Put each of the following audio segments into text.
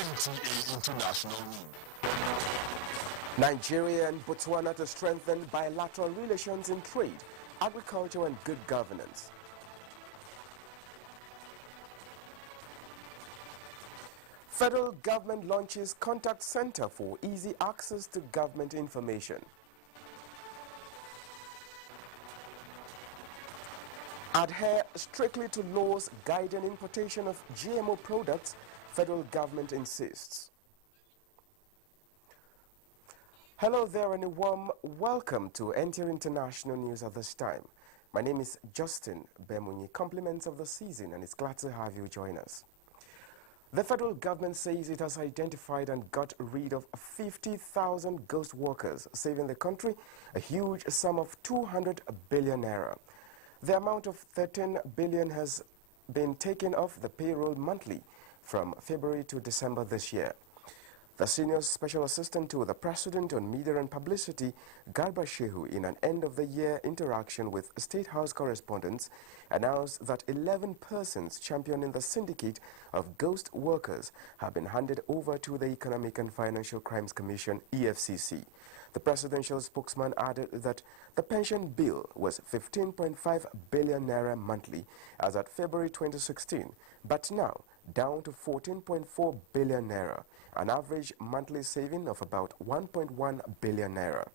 NTA International News. Nigeria and Botswana to strengthen bilateral relations in trade, agriculture and good governance. Federal government launches contact center for easy access to government information. Adhere strictly to laws guiding importation of GMO products, federal government insists. Hello there and a warm welcome to NTA International News at this time. My name is Justin Bemunyi, compliments of the season, and it's glad to have you join us. The federal government says it has identified and got rid of 50,000 ghost workers, saving the country a huge sum of 200 billion naira. The amount of 13 billion has been taken off the payroll monthly from February to December this year. The senior special assistant to the president on media and publicity, Garba Shehu, in an end-of-the-year interaction with State House correspondents, announced that 11 persons championing the syndicate of ghost workers have been handed over to the Economic and Financial Crimes Commission, EFCC. The presidential spokesman added that the pension bill was 15.5 billion naira monthly as at February 2016, but now down to 14.4 billion naira, an average monthly saving of about 1.1 billion naira.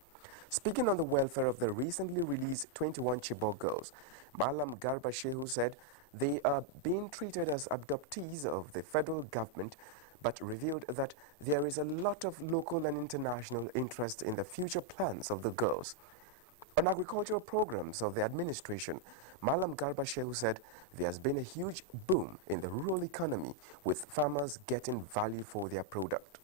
Speaking on the welfare of the recently released 21 Chibok girls, Malam Garba Shehu said they are being treated as adoptees of the federal government, but revealed that there is a lot of local and international interest in the future plans of the girls. On agricultural programs of the administration, Malam Garba Shehu said there has been a huge boom in the rural economy, with farmers getting value for their product.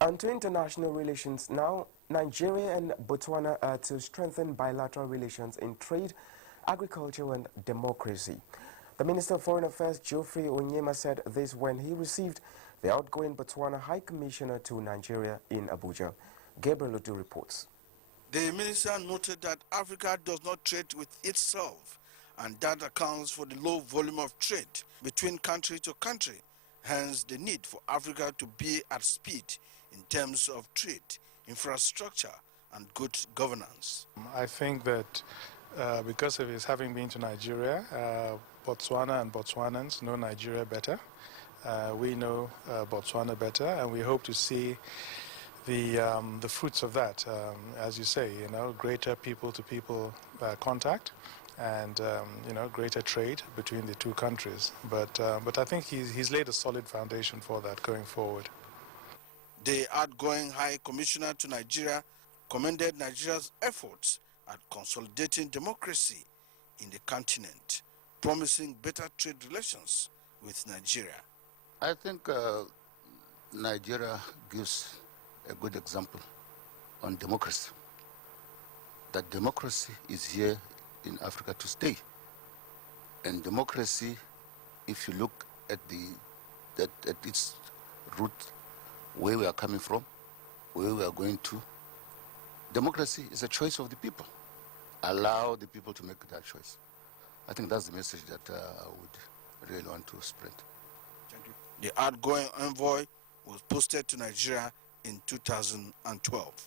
On to international relations now. Nigeria and Botswana are to strengthen bilateral relations in trade, agriculture and democracy. The Minister of Foreign Affairs, Geoffrey Onyema, said this when he received the outgoing Botswana High Commissioner to Nigeria in Abuja. Gabriel Odu reports. The minister noted that Africa does not trade with itself, and that accounts for the low volume of trade between country to country, hence the need for Africa to be at speed in terms of trade, infrastructure, and good governance. I think that because of his having been to Nigeria, Botswana and Botswanans know Nigeria better. We know Botswana better, and we hope to see the fruits of that, as you say, greater people-to-people contact, and greater trade between the two countries. But I think he's laid a solid foundation for that going forward. The outgoing High Commissioner to Nigeria commended Nigeria's efforts at consolidating democracy in the continent, promising better trade relations with Nigeria. I think Nigeria gives a good example on democracy. That democracy is here in Africa to stay. And democracy, if you look at its root, where we are coming from, where we are going to, democracy is a choice of the people. Allow the people to make that choice. I think that's the message that I would really want to spread. Thank you. The outgoing envoy was posted to Nigeria in 2012.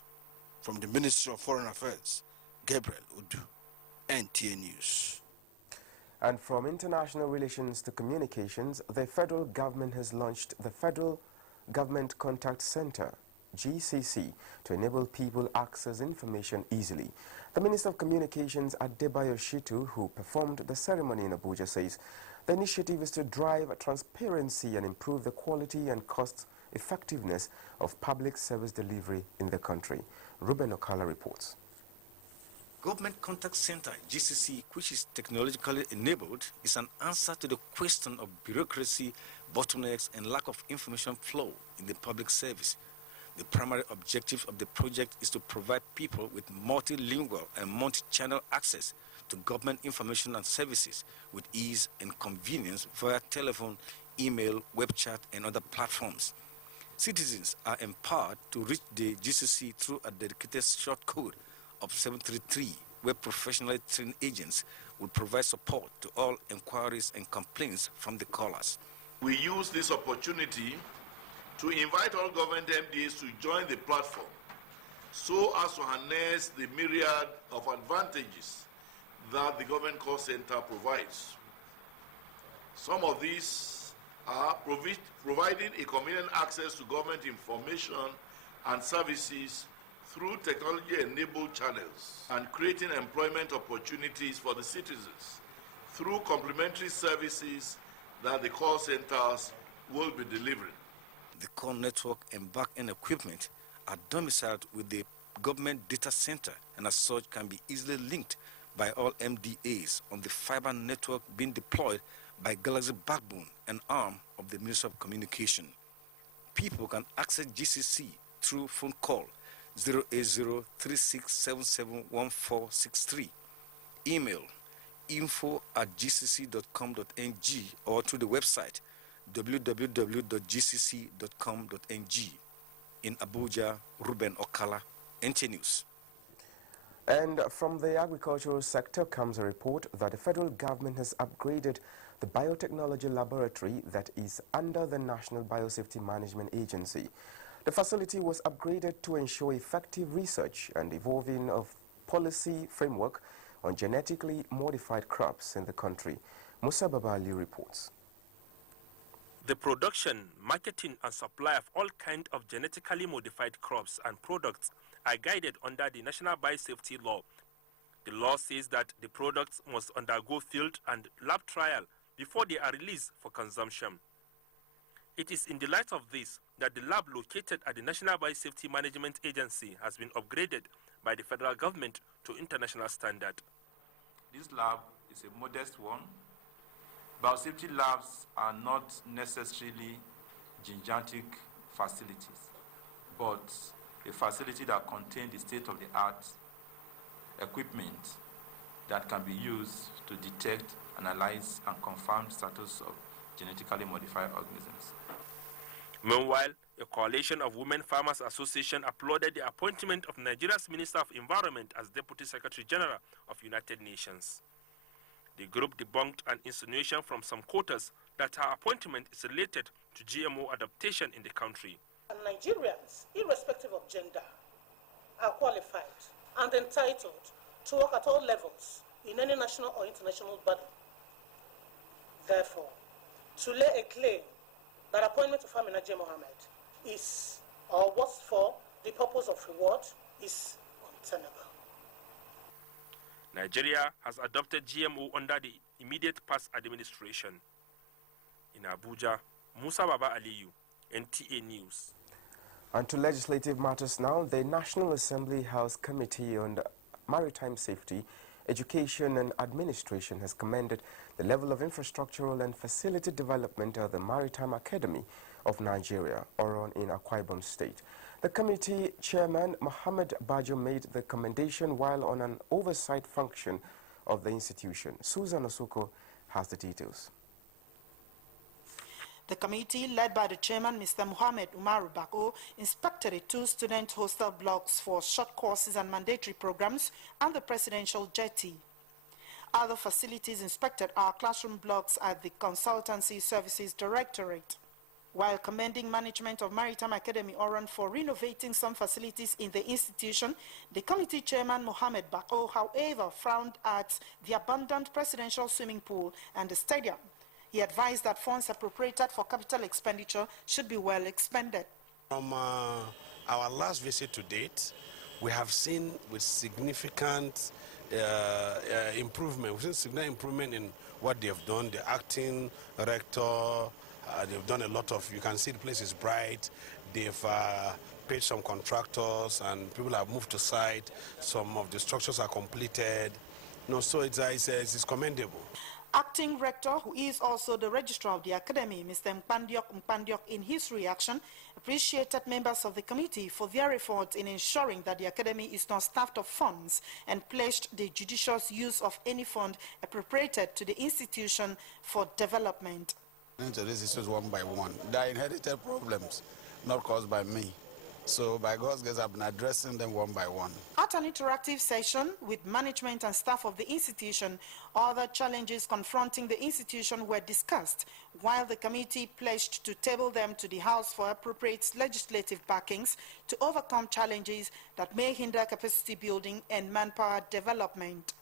From the Ministry of Foreign Affairs, Gabriel Udu, NTA News. And from international relations to communications, the federal government has launched the Federal Government Contact Center, GCC, to enable people access information easily. The Minister of Communications, Adebayo Shitu, who performed the ceremony in Abuja, says the initiative is to drive transparency and improve the quality and cost effectiveness of public service delivery in the country. Ruben Okala reports. Government Contact Center, GCC, which is technologically enabled, is an answer to the question of bureaucracy, bottlenecks, and lack of information flow in the public service. The primary objective of the project is to provide people with multilingual and multi-channel access to government information and services with ease and convenience via telephone, email, web chat, and other platforms. Citizens are empowered to reach the GCC through a dedicated short code of 733, where professionally trained agents will provide support to all inquiries and complaints from the callers. We use this opportunity to invite all government MDAs to join the platform so as to harness the myriad of advantages that the government call center provides. Some of these are providing a convenient access to government information and services through technology-enabled channels and creating employment opportunities for the citizens through complementary services that the call centers will be delivering. The call network and back-end equipment are domiciled with the government data center and as such can be easily linked by all MDAs on the fiber network being deployed by Galaxy Backbone, an arm of the Ministry of Communication. People can access GCC through phone call 08036771463, email info@gcc.com.ng or through the website www.gcc.com.ng. In Abuja, Ruben Okala, NTA News. And from the agricultural sector comes a report that the federal government has upgraded the biotechnology laboratory that is under the National Biosafety Management Agency. The facility was upgraded to ensure effective research and evolving of policy framework on genetically modified crops in the country. Musa Babali reports. The production, marketing and supply of all kinds of genetically modified crops and products are guided under the National Biosafety Law. The law says that the products must undergo field and lab trial before they are released for consumption. It is in the light of this that the lab located at the National Biosafety Management Agency has been upgraded by the federal government to international standard. This lab is a modest one. Biosafety labs are not necessarily gigantic facilities, but a facility that contains the state-of-the-art equipment that can be used to detect, analyze, and confirm status of genetically modified organisms. Meanwhile, a coalition of Women Farmers Association applauded the appointment of Nigeria's Minister of Environment as Deputy Secretary General of United Nations. The group debunked an insinuation from some quarters that her appointment is related to GMO adaptation in the country. And Nigerians, irrespective of gender, are qualified and entitled to work at all levels in any national or international body. Therefore, to lay a claim that appointment of Amina J. Mohammed is or was for the purpose of reward is untenable. Nigeria has adopted GMO under the immediate past administration. In Abuja, Musa Baba Aliyu, NTA News. And to legislative matters now, the National Assembly House Committee on Maritime Safety, Education and Administration has commended the level of infrastructural and facility development at the Maritime Academy of Nigeria, Oron in Akwa Ibom State. The committee chairman, Mohammed Bajo, made the commendation while on an oversight function of the institution. Susan Osoko has the details. The committee, led by the chairman, Mr. Muhammad Umaru Bako, inspected the 2 student hostel blocks for short courses and mandatory programs and the presidential jetty. Other facilities inspected are classroom blocks at the Consultancy Services Directorate. While commending management of Maritime Academy Oran for renovating some facilities in the institution, the committee chairman, Mohammed Bako, however, frowned at the abandoned presidential swimming pool and the stadium. He advised that funds appropriated for capital expenditure should be well expended. From our last visit to date, we have seen with significant improvement. We've seen significant improvement in what they have done. The acting rector, they've done a lot of, you can see the place is bright. They've paid some contractors and people have moved to site. Some of the structures are completed. So it's commendable. Acting rector, who is also the registrar of the academy, Mr. Mpandiok, in his reaction, appreciated members of the committee for their efforts in ensuring that the academy is not starved of funds and pledged the judicious use of any fund appropriated to the institution for development. Into these issues one by one. They are inherited problems, not caused by me. So by God's grace, I've been addressing them one by one. At an interactive session with management and staff of the institution, other challenges confronting the institution were discussed, while the committee pledged to table them to the House for appropriate legislative backings to overcome challenges that may hinder capacity building and manpower development.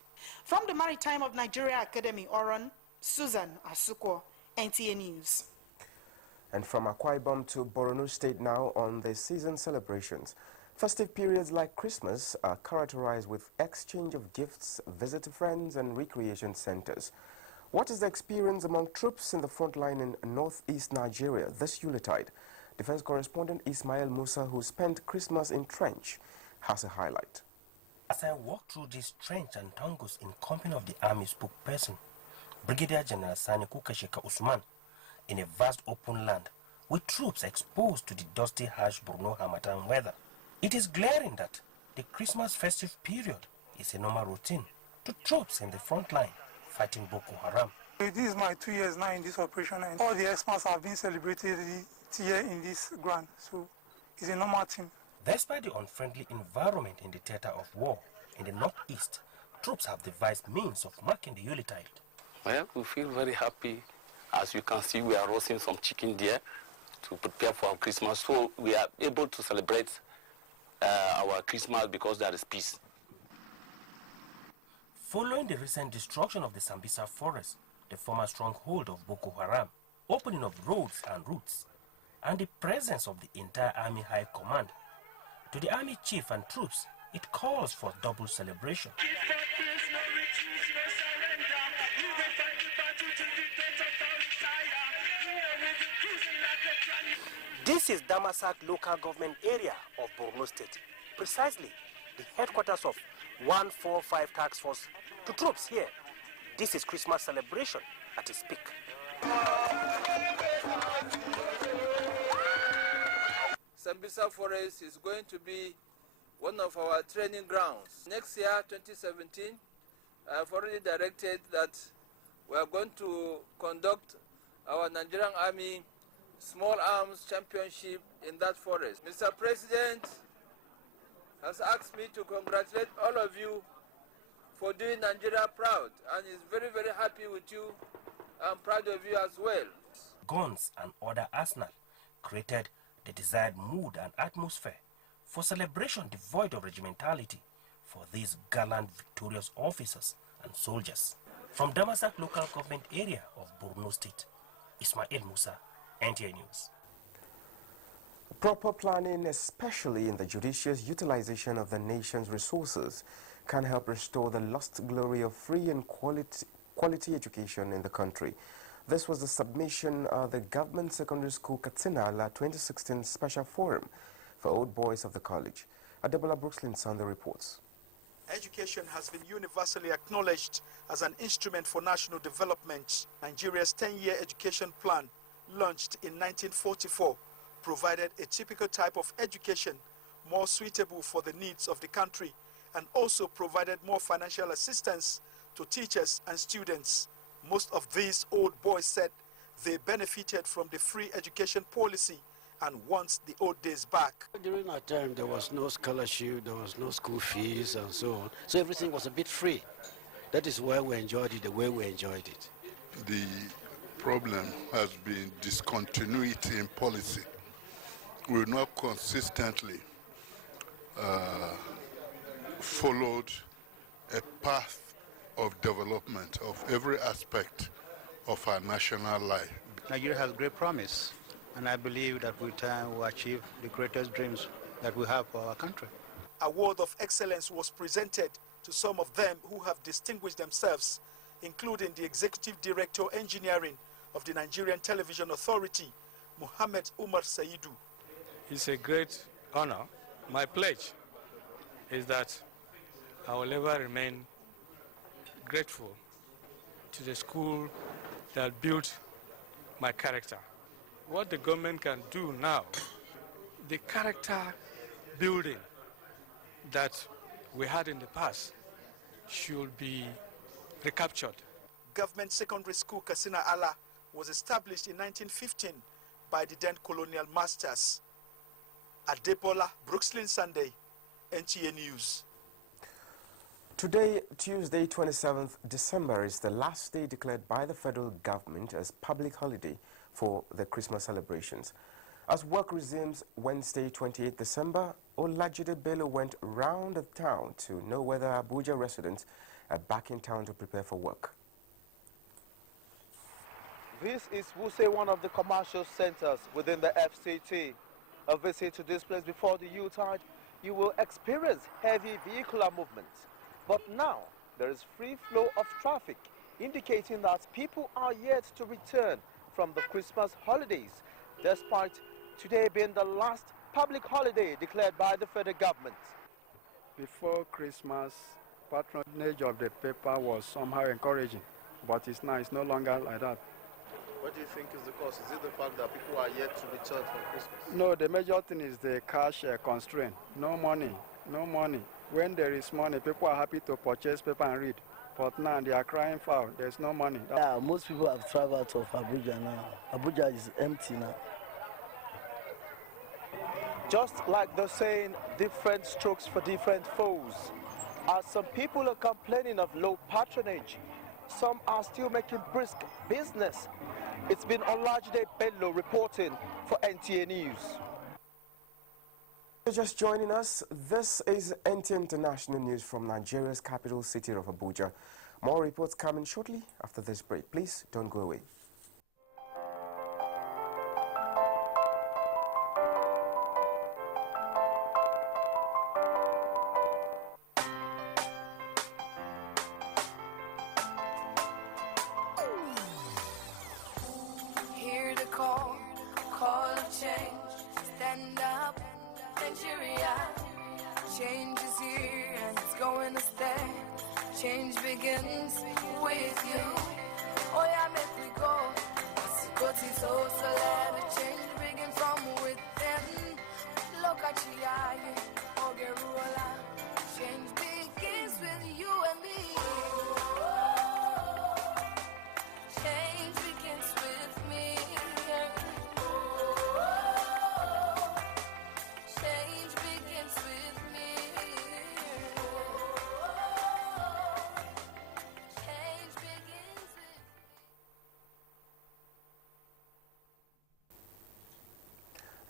From the Maritime of Nigeria Academy, Oron, Susan Asuko, NTA News. And from Akwa Ibom to Borno State now on the season celebrations. Festive periods like Christmas are characterized with exchange of gifts, visit to friends and recreation centers. What is the experience among troops in the front line in northeast Nigeria this Yuletide? Defense correspondent Ismail Musa, who spent Christmas in trench, has a highlight. As I walk through this trench and tangos in company of the Army spokesperson, Brigadier General Sani Kukasheka Usman, in a vast open land with troops exposed to the dusty, harsh Borno Harmattan weather, it is glaring that the Christmas festive period is a normal routine to troops in the front line fighting Boko Haram. This is my 2 years now in this operation, and all the Xmas have been celebrated here in this ground, so it's a normal thing. Despite the unfriendly environment in the theater of war in the northeast, troops have devised means of marking the Yuletide. Well, we feel very happy. As you can see, we are roasting some chicken there to prepare for our Christmas. So we are able to celebrate our Christmas because there is peace. Following the recent destruction of the Sambisa forest, the former stronghold of Boko Haram, opening of roads and routes, and the presence of the entire Army High Command, to the Army Chief and troops, it calls for double celebration. This is Damasak local government area of Borno State, precisely the headquarters of 145 Task Force. To troops here, this is Christmas celebration at its peak. Sambisa Forest is going to be one of our training grounds. Next year, 2017, I have already directed that we are going to conduct our Nigerian Army Small Arms Championship in that forest. Mr. President has asked me to congratulate all of you for doing Nigeria proud, and is very, very happy with you. I'm proud of you as well. Guns and other arsenal created the desired mood and atmosphere for celebration devoid of regimentality for these gallant, victorious officers and soldiers. From Damasak local government area of Borno State, Ismail Musa, NTA News. Proper planning, especially in the judicious utilization of the nation's resources, can help restore the lost glory of free and quality education in the country. This was the submission of the Government Secondary School Katsina 2016 Special Forum for Old Boys of the College. Adebola Brookslin Sunday reports. Education has been universally acknowledged as an instrument for national development. Nigeria's 10-year education plan, launched in 1944, provided a typical type of education more suitable for the needs of the country, and also provided more financial assistance to teachers and students. Most of these old boys said they benefited from the free education policy and wants the old days back. During our time, there was no scholarship, there was no school fees and so on. So everything was a bit free. That is why we enjoyed it the way we enjoyed it. The problem has been discontinuity in policy. We've not consistently followed a path of development of every aspect of our national life. Nigeria has great promise, and I believe that with time we'll achieve the greatest dreams that we have for our country. Award of excellence was presented to some of them who have distinguished themselves, including the Executive Director Engineering of the Nigerian Television Authority, Muhammad Umar Saidu. It's a great honor. My pledge is that I will ever remain grateful to the school that built my character. What the government can do now, the character building that we had in the past should be recaptured. Government Secondary School Katsina Ala was established in 1915 by the then colonial masters. Adepola, Brooklyn Sunday, NTA News. Today, Tuesday, 27th December, is the last day declared by the federal government as public holiday for the Christmas celebrations. As work resumes Wednesday, 28th December, Olajide Bello went round the town to know whether Abuja residents are back in town to prepare for work. This is Wuse, one of the commercial centers within the FCT. A visit to this place before the Yuletide, you will experience heavy vehicular movement. But now, there is free flow of traffic, indicating that people are yet to return from the Christmas holidays, despite today being the last public holiday declared by the federal government. Before Christmas, patronage of the paper was somehow encouraging, but it's no longer like that. What do you think is the cause? Is it the fact that people are yet to return from Christmas? No, the major thing is the cash constraint. No money, no money. When there is money, people are happy to purchase paper and read. But now they are crying foul. There's no money. Yeah, most people have traveled out of Abuja now. Abuja is empty now. Just like the saying, different strokes for different foes. As some people are complaining of low patronage, some are still making brisk business. It's been Olajide Bello reporting for NTA News. Just joining us, this is NTA International News from Nigeria's capital city of Abuja. More reports coming shortly after this break. Please don't go away. Hear the call of change. Stand up, Nigeria. Change is here and it's going to stay. Change begins with you. Oh yeah, make we go. So let the change begin from within. Look at you, Ogeruola. Change begins with you and me. Change begins with me. Change begins with me. Change begins with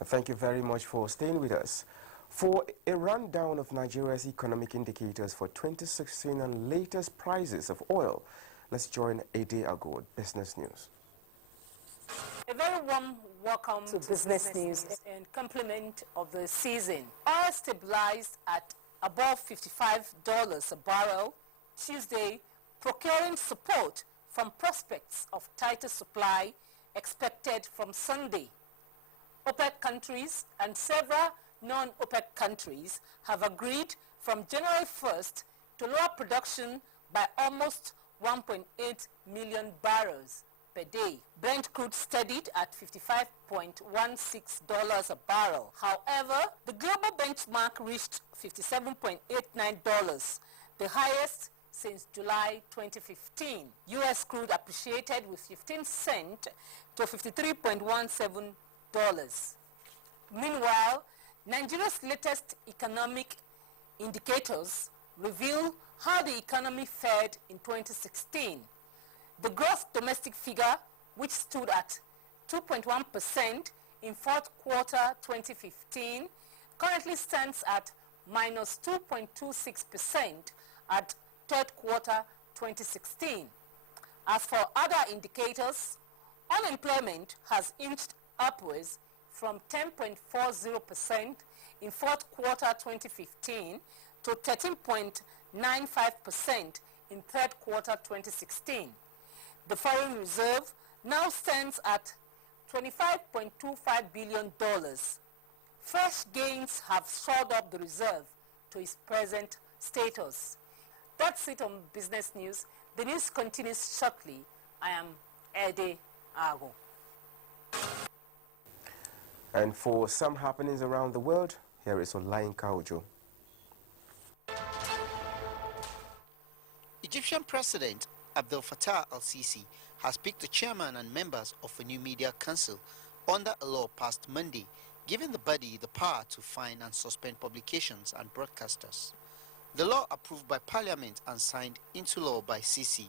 Thank you very much for staying with us. For a rundown of Nigeria's economic indicators for 2016 and latest prices of oil, let's join Ade Agod, Business News. A very warm welcome to Business News and compliment of the season. Oil stabilized at above $55 a barrel Tuesday, procuring support from prospects of tighter supply expected from Sunday. OPEC countries and several non-OPEC countries have agreed from January 1st to lower production by almost 1.8 million barrels per day. Brent crude steadied at $55.16 a barrel. However, the global benchmark reached $57.89, the highest since July 2015. U.S. crude appreciated with 15 cents to $53.17. Meanwhile, Nigeria's latest economic indicators reveal how the economy fared in 2016. The gross domestic figure, which stood at 2.1% in fourth quarter 2015, currently stands at minus 2.26% at third quarter 2016. As for other indicators, unemployment has inched upwards from 10.40% in fourth quarter 2015 to 13.95% in third quarter 2016. The foreign reserve now stands at $25.25 billion. Fresh gains have shored up the reserve to its present status. That's it on Business News. The news continues shortly. I am Ede Ago. And for some happenings around the world, here is Olayinka Ojo. Egyptian President Abdel Fattah al-Sisi has picked the chairman and members of a new media council under a law passed Monday giving the body the power to fine and suspend publications and broadcasters. The law approved by Parliament and signed into law by CC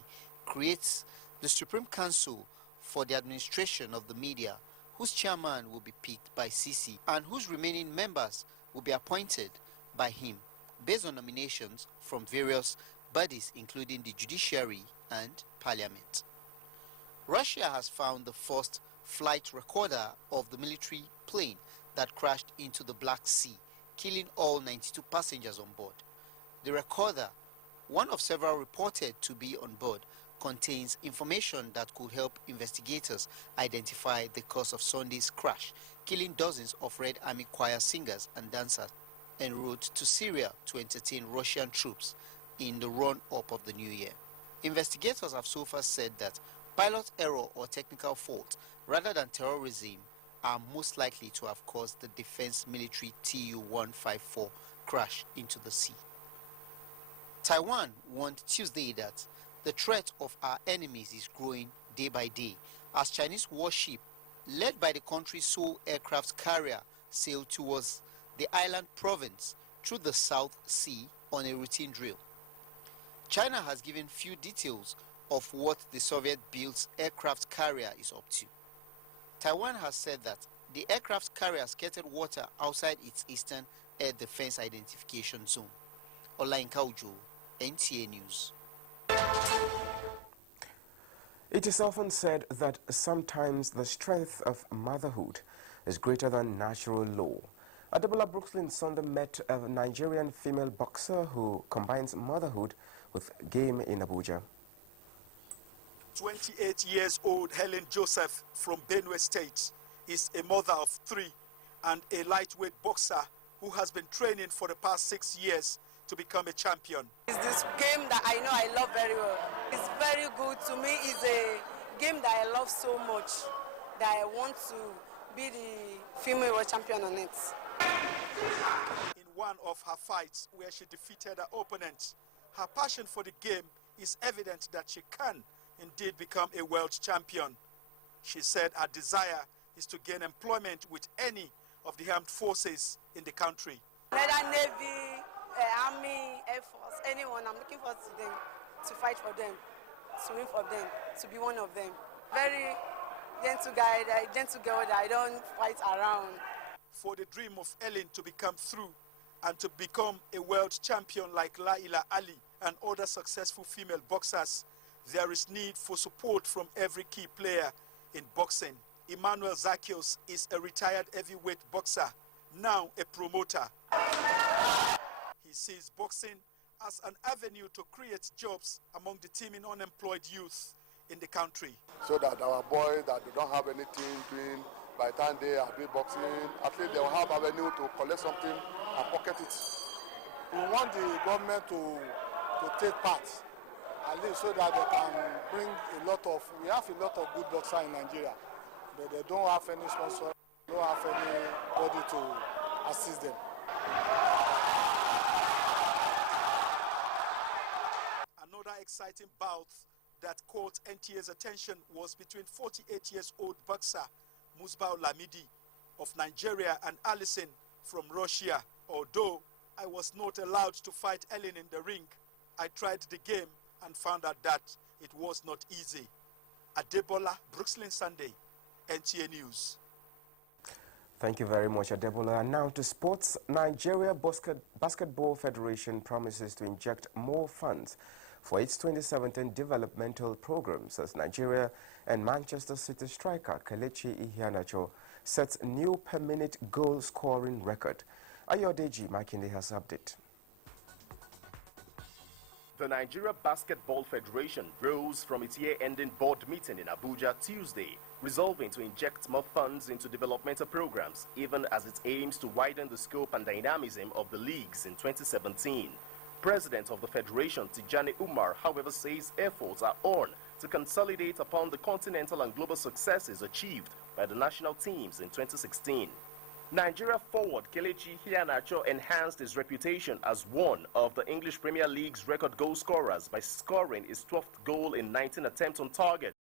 creates the Supreme Council for the Administration of the Media, whose chairman will be picked by CC and whose remaining members will be appointed by him based on nominations from various bodies including the judiciary and parliament. Russia has found the first flight recorder of the military plane that crashed into the Black Sea, killing all 92 passengers on board. The recorder, one of several reported to be on board, contains information that could help investigators identify the cause of Sunday's crash, killing dozens of Red Army choir singers and dancers en route to Syria to entertain Russian troops in the run-up of the new year. Investigators have so far said that pilot error or technical fault, rather than terrorism, are most likely to have caused the defense military Tu-154 crash into the sea. Taiwan warned Tuesday that the threat of our enemies is growing day by day as Chinese warship, led by the country's sole aircraft carrier, sailed towards the island province through the South Sea on a routine drill. China has given few details of what the Soviet-built aircraft carrier is up to. Taiwan has said that the aircraft carrier skirted water outside its eastern air defense identification zone. Olainka Ujo, NTA News. It is often said that sometimes the strength of motherhood is greater than natural law. Adebola Brooklyn Sunday met a Nigerian female boxer who combines motherhood with game in Abuja. 28-years-old Helen Joseph from Benue State is a mother of 3 and a lightweight boxer who has been training for the past 6 years to become a champion. It's this game that I know I love very well. It's very good to me. It's a game that I love so much that I want to be the female world champion on it. In one of her fights where she defeated her opponent, her passion for the game is evident that she can indeed become a world champion. She said her desire is to gain employment with any of the armed forces in the country. Whether Navy, Army, Air Force, anyone, I'm looking forward to them, to fight for them, to win for them, to be one of them. Very gentle guy, gentle girl that I don't fight around. For the dream of Ellen to become through and to become a world champion like Laila Ali and other successful female boxers, there is need for support from every key player in boxing. Emmanuel Zaccheus is a retired heavyweight boxer, now a promoter. He sees boxing as an avenue to create jobs among the teeming unemployed youth in the country. So that our boys that don't have anything doing, by the time they are doing boxing, at least they will have avenue to collect something and pocket it. We want the government to take part, at least so that they can bring a lot of, we have a lot of good boxers in Nigeria, but they don't have any sponsor, don't have anybody to assist them. Another exciting bout that caught NTA's attention was between 48-years-old boxer Musbau Lamidi of Nigeria and Allison from Russia. Although I was not allowed to fight Ellen in the ring, I tried the game and found out that it was not easy. Adebola Brooklyn Sunday, NTA News. Thank you very much, Adebola. And now to sports. Nigeria Basketball Federation promises to inject more funds for its 2017 developmental programs as Nigeria and Manchester City striker Kelechi Iheanacho sets new per-minute goal-scoring record. Ayodeji Makinde has update. The Nigeria Basketball Federation rose from its year-ending board meeting in Abuja Tuesday, resolving to inject more funds into developmental programs, even as it aims to widen the scope and dynamism of the leagues in 2017. President of the Federation, Tijani Umar, however, says efforts are on to consolidate upon the continental and global successes achieved by the national teams in 2016. Nigeria forward Kelechi Iheanacho enhanced his reputation as one of the English Premier League's record goal scorers by scoring his 12th goal in 19 attempts on target